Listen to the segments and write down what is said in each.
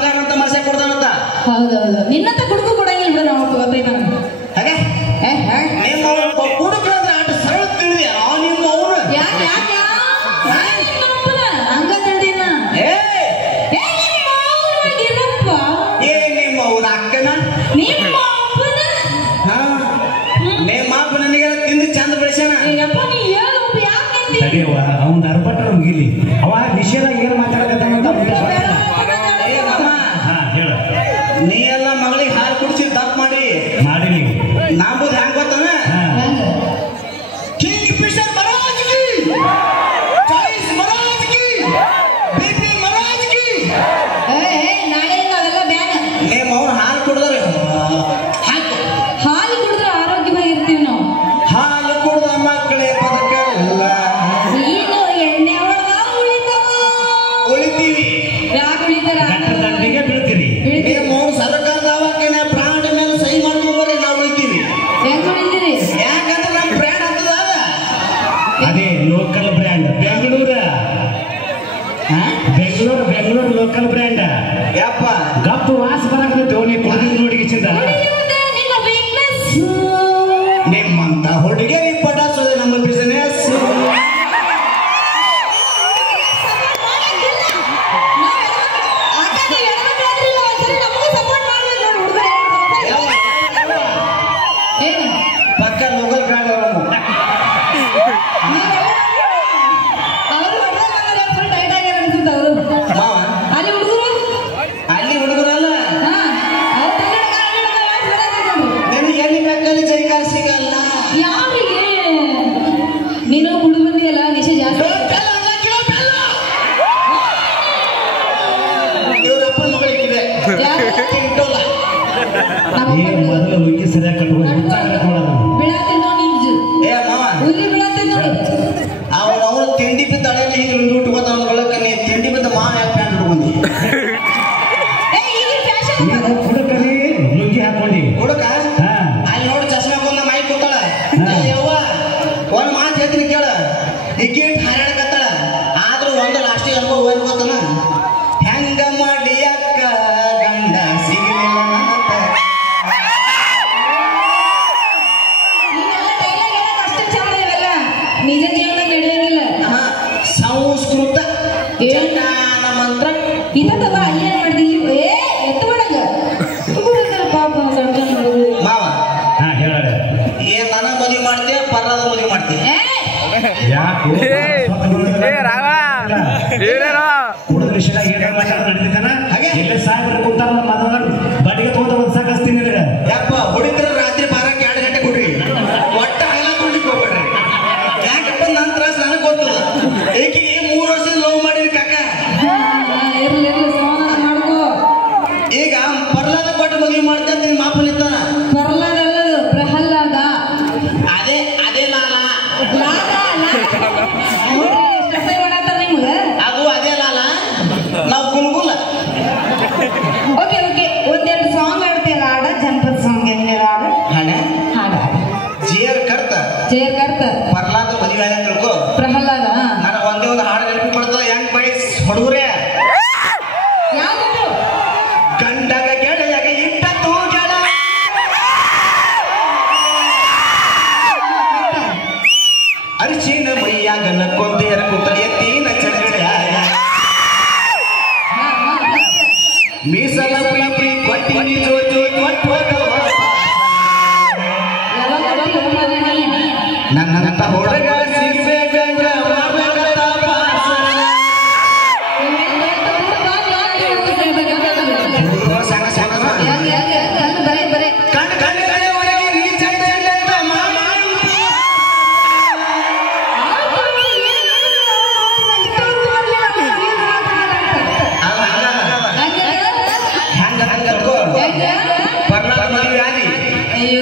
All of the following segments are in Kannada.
ಬಂಗಾರ ಅಂತ ಮನಸ್ಸೇ ಕೊಡ್ತಾನಂತ. ಹೌದೌದು ನಿನ್ನಂತ ಕುಡುಕು ಕೊಡಂಗಿಲ್ಲ ಬಿಡ ನಾವು ಗೊತ್ತೈತ ಹಾಗೆ ನಿಮ್ಮ ಕುಡುಕ ಅಂದ್ರೆ ಆಟ ಸರಳ ತಿಳಿದಿ ನಿಮ್ಮ ಅವ್ರು ಯಾಕೆ ಹಂಗ ತಿಳಿದಿನ ನಿಮ್ಮ ಅವ್ರ ಅಕ್ಕನ ನಿಮ್ಮ ಮಾಪ ನನಗೆ ತಿಂದು ಚಂದ ಬೆಳೆಸ್ಯಾನ. ಅವ್ನ ಅರ್ಪಟ್ಟ ಮುಗಿಲಿ ಅವ ವಿಷಯದ ಏನ್ ಮಾತಾಡಕತ್ತ ನೀ ಎಲ್ಲ ಮಗಳಿಗೆ ಹಾಲು ಕುಡಿಸಿ ತಪ್ಪು ಮಾಡಿ ನಂಬುದು ಹೆಂಗ್ ಗೊತ್ತಾನ ಕಿಂಗ್ ಫಿಶರ್ ಮಹಾರಾಜ್ ಕಿ ಚಾಯ್ಸ್ ಮಹಾರಾಜ್ ಕಿ ಬಿಪಿ ಮಹಾರಾಜ್ ಕಿ ನಾಳೆಯಿಂದ ಅವೆಲ್ಲ ಬ್ಯಾನ್. ನಿಮ್ಮ ಅವ್ನು ಹಾಲು ಕುಡಿದ್ರೆ ಹಾಲು ಕುಡಿದ್ರೆ ಆರೋಗ್ಯವಾಗಿ ಇರ್ತೀವಿ ನಾವು. ಹಾಲು ಕುಡ್ದ ಮಕ್ಕಳೇ ಬದುಕಲ್ಲ ನೀನು ಎಣ್ಣೆ ಹೊಡೆದ ಉಳಿತೀವಿ. ಯಾಕೆ ಉಳಿತಾರ ದಂಡಿಗೆ ಬೀಳ್ತೀರಿ. ನಿಮ್ಮ ಅವ್ನು ಸರ್ಕಾರ ದವಾಖಾನೆ ಪ್ರಾಣ ಮೇಲೆ ಸಹಿ ಮಾಡ್ಕೊಂಡ್ರೆ ನಾವು ಉಳಿತೀವಿ. ಹೆಂಗ್ ಉಳಿತೀರಿ? ಯಾಕಂದ್ರೆ ನಮ್ಮ ಬ್ರ್ಯಾಂಡ್ ಆಗ್ತದ ಅದೇ local brand Bengaluru local brand ಯಪ್ಪ ಗಪ್ಪು ವಾಸ ಬರಕ್ಕೆ ಧೋನಿ ಕುಡಿದು ನೋಡಿ ಚಿಂದ ನಿನ್ನ ವೀಕ್ನೆಸ್ ನಿಮ್ಮಂತ ಹುಡುಗಿಯರಿ ಪಟಾಸೋದೆ ನಮ್ಮ ಬಿಸಿನೆಸ್. ಪಕ್ಕ ಲೋಕಲ್ ಬ್ರ್ಯಾಂಡ್ ಮಾವ ಅಲ್ಲಿ ಹುಡುಗರಲ್ಲ ನಿನಗೆ ಎಲ್ಲಿ ಬೇಕಲ್ಲಿ ಜೈಕಾರ ಸಿಗಲ್ಲ. ಯಾರಿಗೆ ನೀನು ಕುಡಿದು ಬಂದಿಯಲ್ಲ ನಿಶೆ ಜಾಸ್ತಿ. ಇವ್ರಪ್ಪ ಮಗಳಿಗಿದೆ ಮೊದಲು ಉಕ್ಕಿ ಸರಿಯಾಗಿ ಕಟ್ಕೊಂಡು ಬೀಳಾತೇನೋ ನಿಂಜು ಏ ಮಾವ ಉರಿ ಬೀಳಾತೇನ ನೋಡು. ಅವನು ತಿಂಡಿ ಬಿದ್ದ ಹಳೆಯಲ್ಲಿ ಹೀಗೆ ಉಂಡು ಉಟ್ಕೋತಾವ ಬಳಕ ನೀ ತಿಂಡಿ ಬಿದ್ದ ಮಾವ ಯಾಕೆ ಪ್ಯಾಂಟ್ ಹುಡ್ಕೊಂಡಿ ಹುಡುಕಲಿ ಲುಂಗಿ ಹಾಕೊಂಡಿ ಹುಡುಕ ಅಲ್ಲಿ ನೋಡಿ ಚಸ್ಮಾ ಹಾಕೊಂಡ ಮೈ ಕೂತಾಳ ಯವ್ವ ಒಂದ್ ಮಾತು ಹೇಳ್ತೀನಿ ಕೇಳ ಟಿಕೆಟ್ ಹಾರಾಡಕತ್ತಾಳ ಆದ್ರೂ ಒಂದು ಲಾಸ್ಟಿಗೆ ಅನುಭವ ಏನ್ ಗೊತ್ತನ ಹೆಂಗ ಮಾಡಿ ಅಕ್ಕ ಗಂಡ ಸಿಗಲಿಲ್ಲ ನಿಜ ಜೀವನ ನಡೆಯಂಗಿಲ್ಲ. ಸಂಸ್ಕೃತ ಜನಾನ ಮಂತ್ರ ಇದತ್ತವ ಅಲ್ಲಿ ಏನ್ ಮಾಡ್ದಿಲ್ಲ ಎತ್ತ ಮಾಡಂಗ ಪಾಪ ಮಾವ ಹೇಳ ಏನ್ ನನ್ನ ಮದುವೆ ಮಾಡ್ತೆ ಪರ್ರದ ಮದುವೆ ಮಾಡ್ತೆ ಕುಡಿದ ವಿಷಯದಾಗ ಏನಾರ ನಡೀತಾನ ಎಲ್ಲ ಸಾಹೇಬ್ರ ಕುಂತಾರ ಮಾತಾಡ ಬಡಿಗೆ ತಗೊಂಡ ಒಂದ್ ಸಾಕಸ್ತೀನಿ ಯಪ್ಪ ಹೊಡಿತರ ರಾತ್ರಿ 2 ಗಂಟೆ ಕೊಡ್ರಿ ಒಟ್ಟ ಹೈಲ ಕೊಡ್ಲಿಕ್ಕೆ ಹೋಗ್ಬೇಡ್ರಿ. ಯಾಕಪ್ಪ ನನ್ನ ತ್ರಾಸ ನನಗೆ ಗೊತ್ತದ. ಏಕೆಗೆ 3 ವರ್ಷದ ಲವ್ ಮಾಡಿರಿ ಕಾಕ. ಇರ್ಲಿ ಸಮಾಧಾನ ಮಾಡ್ಕೋ. ಈಗ ಪರ್ಲಾದ ಕೊಟ್ಟು ಮದುವೆ ಮಾಡ್ತೆ ಅಂತ ನಿಮ್ಮ ಮಾಪ ನಿಂತಾನ. ಪ್ರಹ್ಲಾದ ಅಲ್ಲದು ಪ್ರಹ್ಲಾದ. ಅದೇ ಲಾಲ ಅದು ಅದೇ ಲಾಲ ನಾವು ಗುಲ್ಗುಲ್ಲ. ಓಕೆ ಒಂದೆರಡು ಸಾಂಗ್ ಆಡ್ತೀರ ಹಾಡ ಜನಪದ ಸಾಂಗ್ ಹೆಂಗಿರ ಹಾಡ ಹಾಡ ಜೇರ್ ಕರ್ತ ಪರ್ಲಾದ ಮದುವೆ ಆದ ತಿಳ್ಕೊ ಪ್ರಹ್ಲಾದ ನನಗೆ ಒಂದೇ ಒಂದು ಹಾಡು ನೆನಪು ಬರ್ತದ ಹೆಂಗ್ ಬೈಸ್ ಹುಡುಗರೇ ಯಾವ್ದು ಗಂಡಗ ಗೆಳೆಯಗ ಇಟ್ಟ ತೂಗಳ ಅರಿಶಿನ ಮೈಯಾಗನ ಕೊಂದೇರ ಕುತ್ತಲ ಎತ್ತಿನ ಚಂದ್ರಯಾಗ ಮೀಸಲ ಪ್ರೀತಿ ಕೊಟ್ಟಿನಿ ಜೋಜೋ ನನ್ನಂತ ಹುಡುಗ ಸಿಗಬೇಕಂದ್ರ ಮಾಡ್ಬೇಕಂತ ಪಾಸ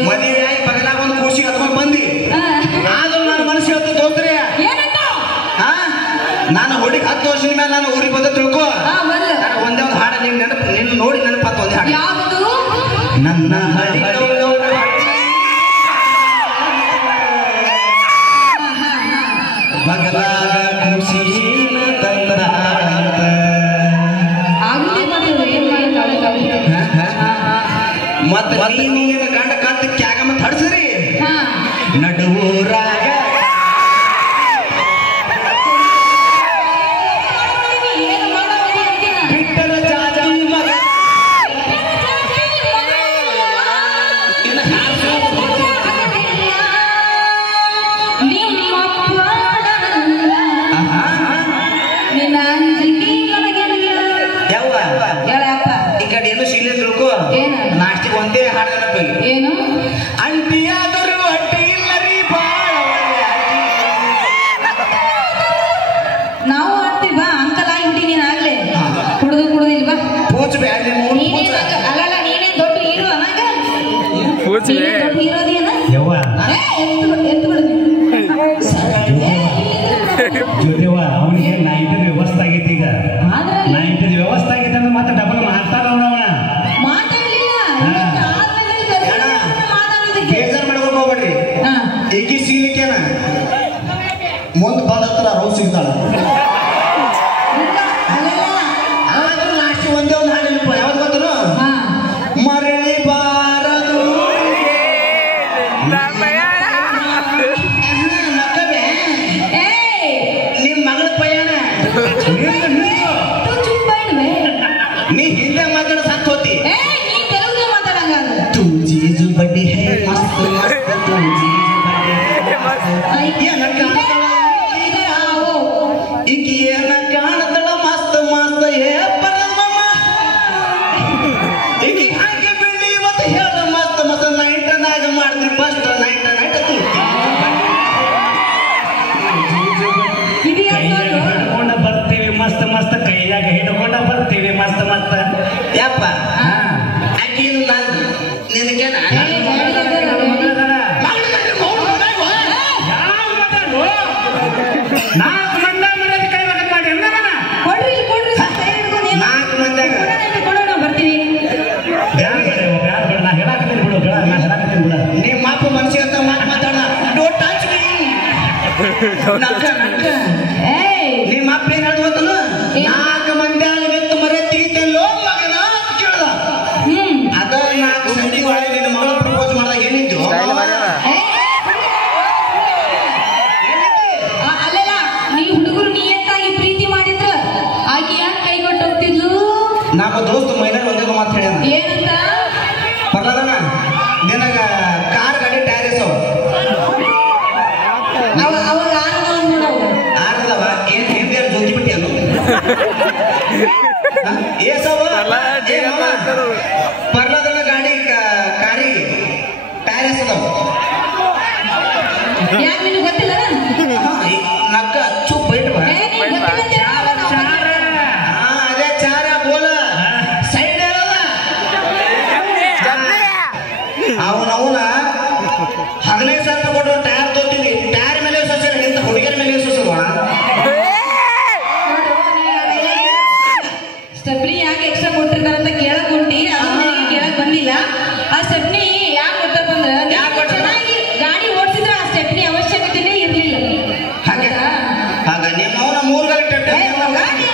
ಮದುವೆ ಆಗಿ ಬಗಲಾಗ ಒಂದು ಖುಷಿ ಹತ್ಕೊಂಡ್ ಬಂದಿ ಆದ್ರೂ ನನ್ನ ಮನಸ್ಸು ಹೇಳ್ತು ದೋಸ್ತ್ರಿ ನಾನು ಹುಡುಗ 10 ವರ್ಷದ ಮೇಲೆ ನಾನು ಊರಿಗೆ ಬಂದ ತಿಳ್ಕೊ ಒಂದೇ ಒಂದು ಹಾಡ ನಿನ್ನ ನೋಡಿ ನೆನಪತ್ತು ಒಂದೇ ಹಾಡು ನನ್ನ ಬಗಲಾಗ ಖುಷಿ ತಂದ ಮತ್ತ ನೀನ ಗಂಡ ಕಂತ ಕ್ಯಾಗ ಮತ್ ಹಡ್ಸ್ರಿ ನಡುವೂರಾಗ ಬಿಟ್ಟರ ಜಾಜಿ ಮಗ ಈ ಕಡೆ ಏನು ಶೀಲೆ ತಿಳ್ಕೊ ನಾಷ್ಟಿಗೆ ಒಂದೇ ಹಾಡು ನೆನಪಿಗೆ ಏನು ಅಂಟಿಯಾದರೂ ಅಡ್ಡಿ ಇಲ್ಲರಿ ನಾವು ಆಡ್ತೀವಿ ಬಾ ಅಂಕಲ್ ಆಗಿಬಿಟ್ಟಿ ನೀನ್ ಆಗ್ಲೇ ಕುಡುದಿಲ್ವಾ ಪೂಚ್ ಬ್ಯಾಡ್ರಿ ಅಲ್ಲಲ್ಲ ನೀನೇ ದೊಡ್ಡ ಹೀರೋ ಅನಾಗ ದೊಡ್ಡ ಹೀರೋದೇನ ಎತ್ತು ಬಿಡುದು ಜೊತೆವ ಅವನಿಗೆ ನೈಂಟಿದ ವ್ಯವಸ್ಥೆ ಆಗೈತಿ ಈಗ ನೈಂಟಿದ ವ್ಯವಸ್ಥೆ ಆಗೈತೆ ಅಂದ್ರೆ ಮತ್ತೆ ಡಬಲ್ ಮಾಡ್ತಾರ ಅವನ ಬೇಜಾರ್ ಮಾಡ್ಬೇಕು ಹೋಗ್ಬೇಡ್ರಿ ಏಕಿ ಸಿಗ್ಲಿಕ್ಕೇನ ಮುಂದ್ ಬಂದತ್ರ ರೋಗ್ ಸಿಗ್ತಾಳ ಆದ್ರೂ ಲಾಸ್ಟ್ ಒಂದೇ ಒಂದು ಹಾಡಿನಪ್ಪ ಯಾವ್ದು ಗೊತ್ತನು ಮರಳಿ ಬಾರದು ನಿಮ್ ಮಗಳ ಪಯಣ ನೀ ಹಿಂದೆ ಮಾತಾಡ ಸತ್ ಹೋತಿ तू जीजू बड़ी है मस्त मस्त तू जीजू बड़ी है इकियन काणतಳ मस्त मस्त है परमಮ್ಮ इकि ಹಾಗೆ ಬಿಡಿ ಇವತ್ತು ಹೇಳ ಮಸ್ತ್ ಮಸ್ತ್ ನೈಟ್ ನಾಗ ಮಾಡ್ತೀವಿ ಫಸ್ಟ್ ನೈಟ್ ತೂ ಹಿಡ್ಕೊಂಡ ಬರ್ತೀವಿ ಮಸ್ತ್ ಮಸ್ತ್ ಕೈಯಾಗ ಹಿಡ್ಕೊಂಡ ಬರ್ತೀವಿ ಮಸ್ತ್ ಮಸ್ತ್ ಯಪ್ಪ ಆಕಿನು ನಾನು ನಿನಗೇನ ನಾಲ್ಕು ಮಂದ ಮರ್ಯಾದ ಕೈ ಮಗನ್ ಮಾಡಿ ನಾಲ್ಕು ಮಂದಿಯಾಗ ಬರ್ತೀನಿ ನಾ ಹೇಳಾಕತ್ತೀನಿ ಬಿಡು ನಾ ಹೇಳಾಕತ್ತೀನಿ ಬಿಡ ನಿಮ್ಮ ಅಪ್ಪ ಮನುಷ್ಯ ಅಂತ ಮಾತಾಡ ಡೋಂಟ್ ಟಚ್ ಮೀ ನಕ್ಕ ನಿಮ್ಮ ಅಪ್ಪ ಏನ್ ಹೇಳ್ದು ಗೊತ್ತನು ನಾಲ್ಕು ಮಂದಿಯಾಗ ನಿಂತು ಮರೆ ತೆಗಿತೇನೋ ಮಗನ ಕೇಳ್ದ ಅದ ನಾಲ್ಕು ಸಂಜೆ ಒಳಗೆ ನಿನ್ನ ಮಗಳು ಪ್ರಪೋಸ್ ಮಾಡಿದಾಗ ಏನಿದ್ದು ಅಲ್ಲಲ್ಲ ನೀ ಹುಡುಗರು ನಿಯತ್ತಾಗಿ ಪ್ರೀತಿ ಮಾಡಿದ್ರ ಆಕೆ ಯಾಕೆ ಕೈ ಕೊಟ್ಟು ಹೋಗ್ತಿದ್ಲು ನಮ್ಮ ದೋಸ್ತ ಮೈನರ್ ಒಂದೇ ಮಾತು ಹೇಳ್ಯಾನ ಏನಂತ ಬರ್ಲದನ ನಿನಗ ಕಾರ್ ಗಾಡಿ ಟೈರ್ ಎಸವ ಅವಾಗ ಆರದವ ಏನ್ ಹಿಂದೆ ಜೋತಿ ಬಿಟ್ಟಿ ಅನ್ನು ಏಸವ ಬರ್ಲದನ ಗಾಡಿ ಕಾರಿಗೆ ಟೈರ್ ಎಸದವ ಯಾಕೆ ನಿನಗೆ ಗೊತ್ತಿಲ್ಲ ನಕ್ಕ ಚುಪ್ ಬೈಟ್ ಬಾ ಅದೇ ಚಾರ ಬೋಲ ಸೈಡ್ ಅವನ 15,000 ರೂಪಾಯಿ ಕೊಟ್ಟು ಟೈರ್ ತೋತೀನಿ ಟೈರ್ ಮೇಲೆ ಸೋಸಿಲ್ಲ ಇಂತ ಹುಡುಗಿಯರ ಮೇಲೆ ಸೋಸಲ್ವ ಸ್ಟೆಪ್ನಿ ಯಾಕೆ ಎಕ್ಸ್ಟ್ರಾ ಕೊಟ್ಟಿರ್ತಾರಂತ ಕೇಳಕ್ ಹೊಂಟಿ ಅದು ನನಗೆ ಕೇಳಕ್ ಬಂದಿಲ್ಲ ಆ ಸ್ಟೆಪ್ನಿ ಯಾಕೆ ಕೊಡ್ತಾರ ಬಂದ್ರ ಚೆನ್ನಾಗಿ ಗಾಡಿ ಓಡಿಸಿದ್ರೆ ಆ ಸ್ಟೆಪ್ನಿ ಅವಶ್ಯಕತೆನೇ ಇರ್ಲಿಲ್ಲ ಆಗ ನಿಮ್ಮ ಅವನ 3 ಗಾಡಿ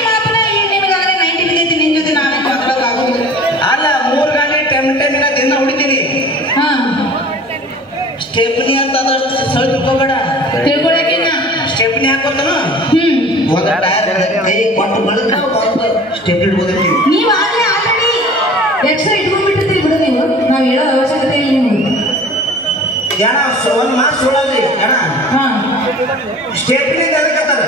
ನಿಮಗಾಗಲೇ 90 ಬಿದ್ದೈತಿ ನಿನ್ ಜೊತೆ ನಾವೇ ಮಾತಾಡೋಕೆ ಆಗೋದಿಲ್ಲ ಅಲ್ಲ 3 ಗಾಡಿ ಟೆಂಟೆನ ದಿನ ಹೊಡಿತೀನಿ ಸ್ಟೆಪ್ನಿ ಅಂತ ಸರಿ ತಿಳ್ಕೊಬೇಡ ತಿಳ್ಕೊಳಕಿನ್ನ ಸ್ಟೆಪ್ನಿ ಹಾಕೋತಾನು ಒಂದು ಟೈರ್ ಕೈ ಕೊಟ್ಟು ಬಳಕ ಒಂದು ಸ್ಟೆಪ್ ಇಡ್ಬೋದಕ್ಕೆ ನೀವು ಆಗ್ಲೇ ಆಲ್ರೆಡಿ ಎಕ್ಸ್ಟ್ರಾ ಇಟ್ಕೊಂಡ್ಬಿಟ್ಟಿರ್ತೀರಿ ಬಿಡು ನೀವು ನಾವು ಹೇಳೋ ಅವಶ್ಯಕತೆ ಇಲ್ಲ ನಿಮ್ಗೆ ಜನ ಒಂದು ಮಾತು ಸುಳ್ಳಲ್ರಿ ಜನ ಸ್ಟೆಪ್ನಿ ಅದಕ್ಕತ್ತದ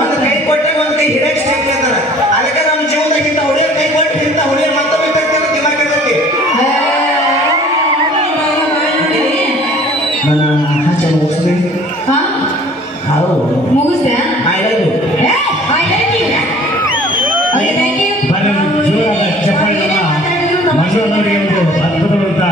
ಒಂದು ಕೈ ಕೊಟ್ಟೆ ಒಂದು ಕೈ ಹಿಡಿಯಕ್ಕೆ ಸ್ಟೆಪ್ನಿ ಅಂತಾರ ಅದಕ್ಕೆ ನಮ್ಮ ಜೀವನದಾಗ ಇಂಥ ಹುಡುಗಿಯರ್ ಕೈ ಕೊಟ್ಟು ಇಂಥ ಹುಡುಗಿಯರ್ ಮತ್ತೊಮ್ಮೆ ತೆಗ್ದೇನೆ ದಿಮಾಗ್ ಇರ್ತೈತಿ ಮುಗಿಸ್ದೆ ಐ ಲವ್ ಯು ಚಪ್ಪಾಳೆ ಮಂಜು ಅನ್ನೋರಿಗೆ ಒಂದು ಅದ್ಭುತವಾದ